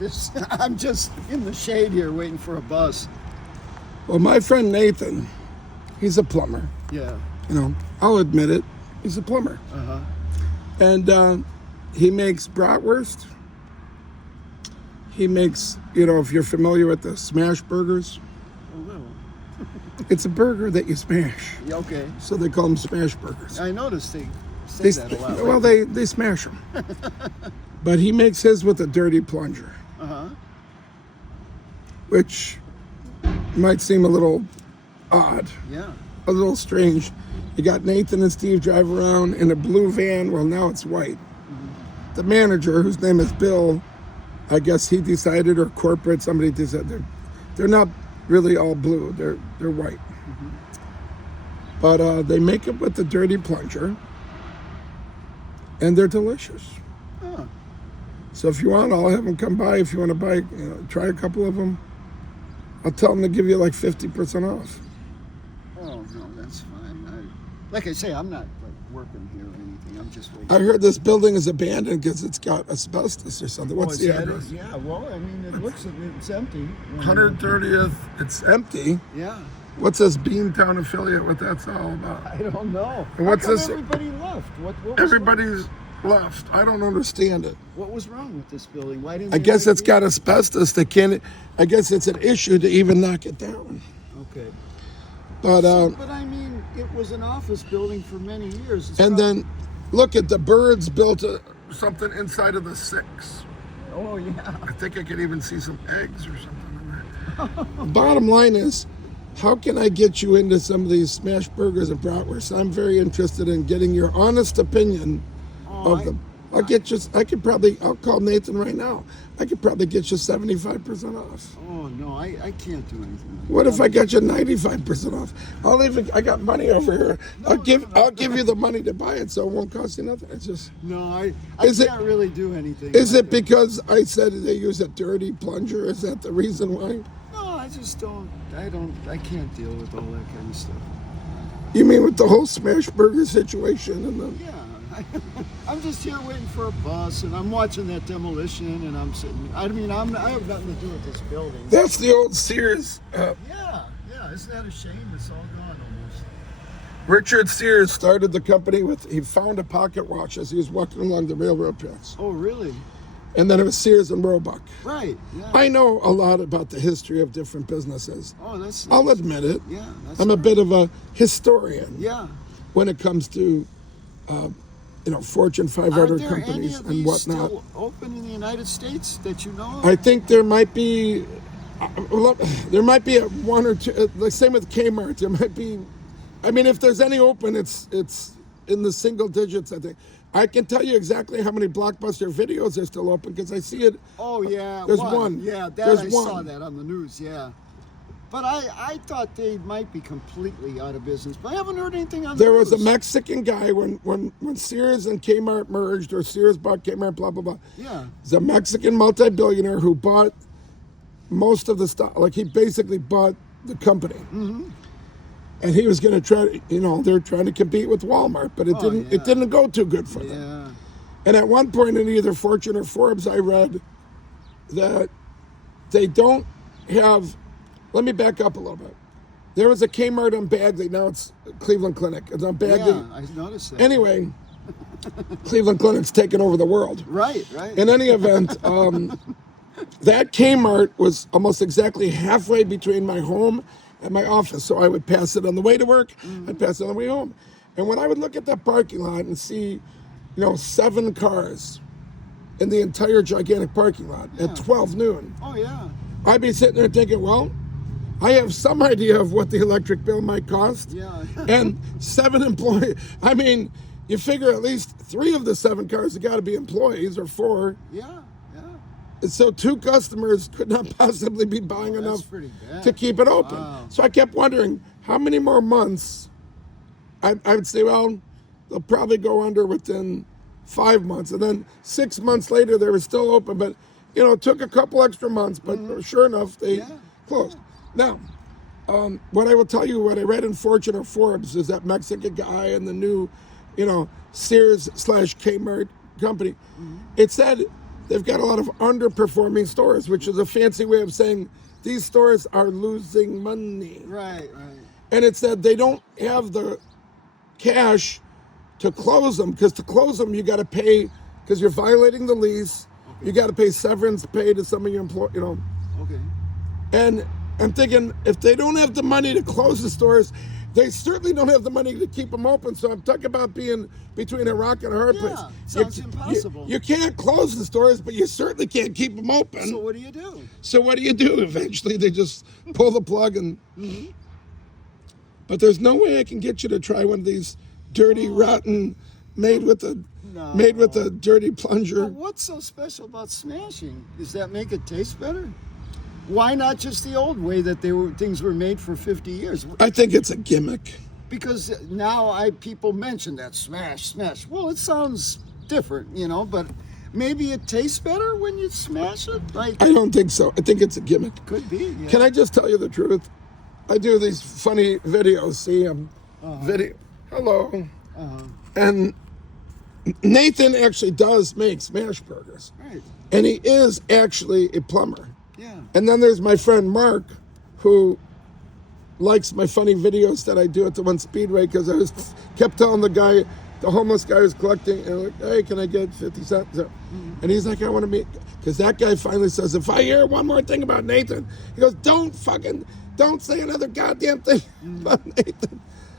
this. I'm just in the shade here waiting for a bus. Well, my friend Nathan, he's a plumber. Yeah. You know, I'll admit it. He's a plumber. Uh-huh. And he makes bratwurst. He makes, if you're familiar with the smash burgers, A little. it's a burger that you smash. Yeah, okay. So they call them smash burgers. I noticed they say that a lot. Well, they smash them. But he makes his with a dirty plunger, Uh-huh. which might seem a little odd, Yeah. a little strange. You got Nathan and Steve drive around in a blue van. Well, now it's white. Mm-hmm. The manager, whose name is Bill, I guess he decided, or corporate, somebody decided, they're not really all blue. They're white. Mm-hmm. But they make it with the dirty plunger, and they're delicious. Huh. So if you want, I'll have them come by. If you want to buy, try a couple of them. I'll tell them to give you like 50% off. Oh, no, that's fine. Like I say, I'm not like working here or anything. I'm just waiting. I heard this building is abandoned because it's got asbestos or something. What's is the that address? it? Yeah, well, I mean, it looks like it's empty. 130th. It's empty. Yeah. What's this Beantown affiliate? What that's all about? I don't know. And what's How come this- everybody left? What was Everybody's left. I don't understand it. What was wrong with this building? Why didn't I they guess like it's got asbestos. They can't. I guess it's an issue to even knock it down. Okay. But But I mean, it was an office building for many years. It's and probably- then look at the birds built something inside of the 6. Oh yeah. I think I could even see some eggs or something in there. Bottom line is, how can I get you into some of these smash burgers and bratwurst? I'm very interested in getting your honest opinion of them. I'll call Nathan right now. I could probably get you 75% off. Oh no, I can't do anything. Like What that. if I got you 95% off? I got money over here. I'll give you the money to buy it, so it won't cost you nothing. It's just. No, I Is it- can't really do anything. Is like it that. because I said they use a dirty plunger? Is that the reason why? No, I just don't. I can't deal with all that kind of stuff. You mean with the whole smash burger situation and the? Yeah, I'm just here waiting for a bus, and I'm watching that demolition, and I'm sitting. I mean, I have nothing to do with this building. That's the old Sears. Yeah. Isn't that a shame? It's all gone almost. Richard Sears started the company he found a pocket watch as he was walking along the railroad tracks. Oh, really? And then it was Sears and Roebuck. Right. Yeah. I know a lot about the history of different businesses. Oh, that's. I'll admit it. Yeah. That's I'm a bit of a historian Yeah. when it comes to, Fortune Are 500 there companies any of and these whatnot. still open in the United States that you know of? I think there might be one or two. The same with Kmart. There might be. I mean, if there's any open, it's in the single digits. I think. I can tell you exactly how many Blockbuster videos are still open because I see it. Oh yeah, There's one. Yeah, that There's I saw one. that on the news. Yeah, but I thought they might be completely out of business. But I haven't heard anything on. There the was a news. Mexican guy when Sears and Kmart merged, or Sears bought Kmart, blah blah blah. Yeah. There's a Mexican multi-billionaire who bought most of the stock. Like he basically bought the company. Mm-hmm. And he was going to try to, they're trying to compete with Walmart, but it Oh, didn't. yeah. It didn't go too good for them. Yeah. And at one point in either Fortune or Forbes, I read that they don't have. Let me back up a little bit. There was a Kmart on Bagley. Now it's Cleveland Clinic. It's on Bagley. Yeah, I noticed that. Anyway, Cleveland Clinic's taken over the world. Right. In any event, that Kmart was almost exactly halfway between my home and my office. So I would pass it on the way to work. I'd pass it on the way home. And when I would look at that parking lot and see, 7 cars in the entire gigantic parking lot at 12 noon, Oh yeah. I'd be sitting there thinking, well, I have some idea of what the electric bill might cost. Yeah. And 7 employees. I mean, you figure at least 3 of the 7 cars have got to be employees, or 4. Yeah. So 2 customers could not possibly be buying That's enough pretty bad. to keep it open. Wow. So I kept wondering how many more months. I would say, well, they'll probably go under within 5 months, and then 6 months later they were still open. But it took a couple extra months. But sure enough, they closed. Now, what I will tell you, what I read in Fortune or Forbes, is that Mexican guy and the new, Sears / Kmart company. It said they've got a lot of underperforming stores, which is a fancy way of saying these stores are losing money. Right, right. And it said they don't have the cash to close them, because to close them you got to pay, because you're violating the lease. Okay. You got to pay severance pay to some of your employees, you know. Okay. And I'm thinking, if they don't have the money to close the stores, they certainly don't have the money to keep them open. So I'm talking about being between a rock and a hard place. Sounds impossible. You can't close the stores, but you certainly can't keep them open. So what do you do? So what do you do? Eventually, they just pull the plug and. Mm-hmm. But there's no way I can get you to try one of these dirty, rotten, made with a dirty plunger. But what's so special about smashing? Does that make it taste better? Why not just the old way that things were made for 50 years? I think it's a gimmick. Because now people mention that smash. Well, it sounds different, you know, but maybe it tastes better when you smash it. Like, I don't think so. I think it's a gimmick. Could be. Yeah. Can I just tell you the truth? I do these funny videos. See, video. Hello. And Nathan actually does make smash burgers. Right. And he is actually a plumber. Yeah. And then there's my friend Mark, who likes my funny videos that I do at the One Speedway, because I kept telling the homeless guy who's collecting, and like, hey, can I get 50 cents? Mm-hmm. And he's like, I want to meet, because that guy finally says, if I hear one more thing about Nathan, he goes, don't say another goddamn thing about Nathan.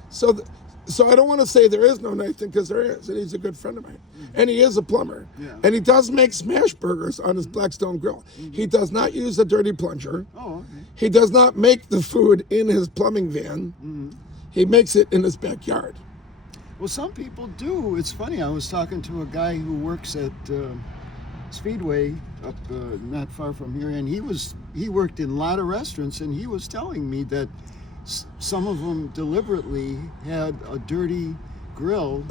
So I don't want to say there is no Nathan, because there is, and he's a good friend of mine. And he is a plumber. Yeah. And he does make smash burgers on his Blackstone grill. He does not use a dirty plunger. Oh, okay. He does not make the food in his plumbing van. He makes it in his backyard. Well, some people do. It's funny. I was talking to a guy who works at Speedway up not far from here, and he worked in a lot of restaurants, and he was telling me that some of them deliberately had a dirty grill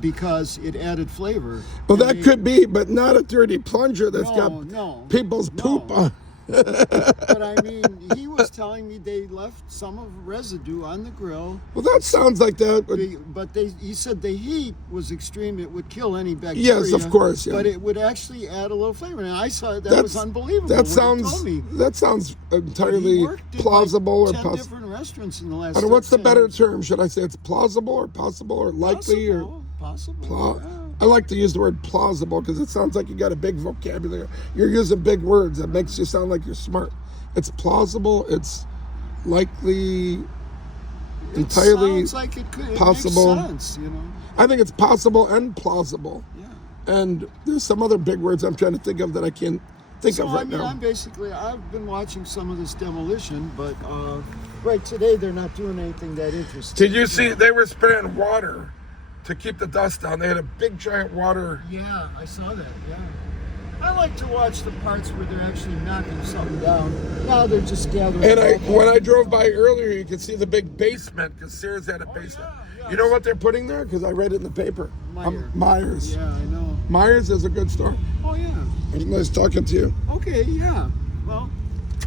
because it added flavor. Well, that could be, but not a dirty plunger that's got people's poop on. But I mean, he was telling me they left some of the residue on the grill. Well, that sounds like that. But he said the heat was extreme. It would kill any bacteria. Yes, of course. Yeah. But it would actually add a little flavor. And I saw that was unbelievable. That sounds entirely plausible or possible. Different restaurants in the last. And what's the better term? Should I say it's plausible or possible or likely possible? Yeah. I like to use the word plausible because it sounds like you got a big vocabulary. You're using big words. That makes you sound like you're smart. It's plausible. It's likely. Entirely sounds like it could, possible. It makes sense, you know. I think it's possible and plausible. Yeah. And there's some other big words I'm trying to think of that I can't think of right now. I've been watching some of this demolition, but right today they're not doing anything that interesting. Did you see they were spraying water to keep the dust down? They had a big giant water. Yeah, I saw that. Yeah. I like to watch the parts where they're actually knocking something down. Now they're just gathering. And when I drove by earlier, you could see the big basement, because Sears had a basement. Yeah. You know what they're putting there? Because I read it in the paper. Myers. Yeah, I know. Myers is a good store. Oh, yeah. It was nice talking to you. Okay, yeah. Well,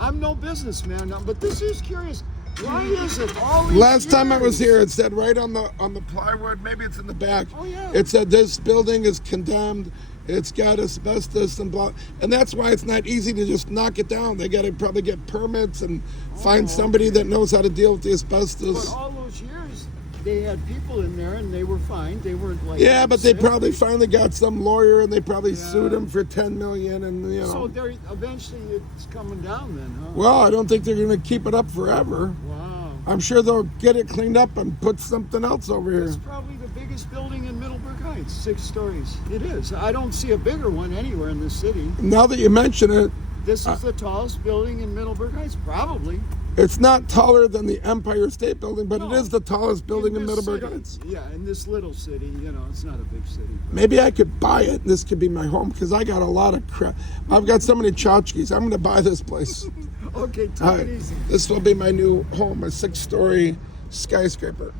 I'm no businessman, but this is curious. Why is it all these Last time I years? was here, it said right on the plywood, maybe it's in the back. Oh, yeah. It said this building is condemned. It's got asbestos and blah. And that's why it's not easy to just knock it down. They got to probably get permits and find somebody that knows how to deal with the asbestos. But all those years, they had people in there and they were fine. They weren't like. Yeah, but they probably finally got some lawyer and they probably sued him for $10 million, and you know. So eventually it's coming down then, huh? Well, I don't think they're going to keep it up forever. Wow. I'm sure they'll get it cleaned up and put something else over here. It's probably the biggest building in Middleburg Heights, 6 stories. It is. I don't see a bigger one anywhere in this city. Now that you mention it, This is the tallest building in Middleburg Heights, probably. it's not taller than the Empire State Building, but No. it is the tallest building in this Middleburg city. Heights. Yeah, in this little city, you know, it's not a big city. But Maybe I could buy it. This could be my home because I got a lot of crap. I've got so many tchotchkes. I'm going to buy this place. okay, take All it right. easy. This will be my new home, a 6-story skyscraper.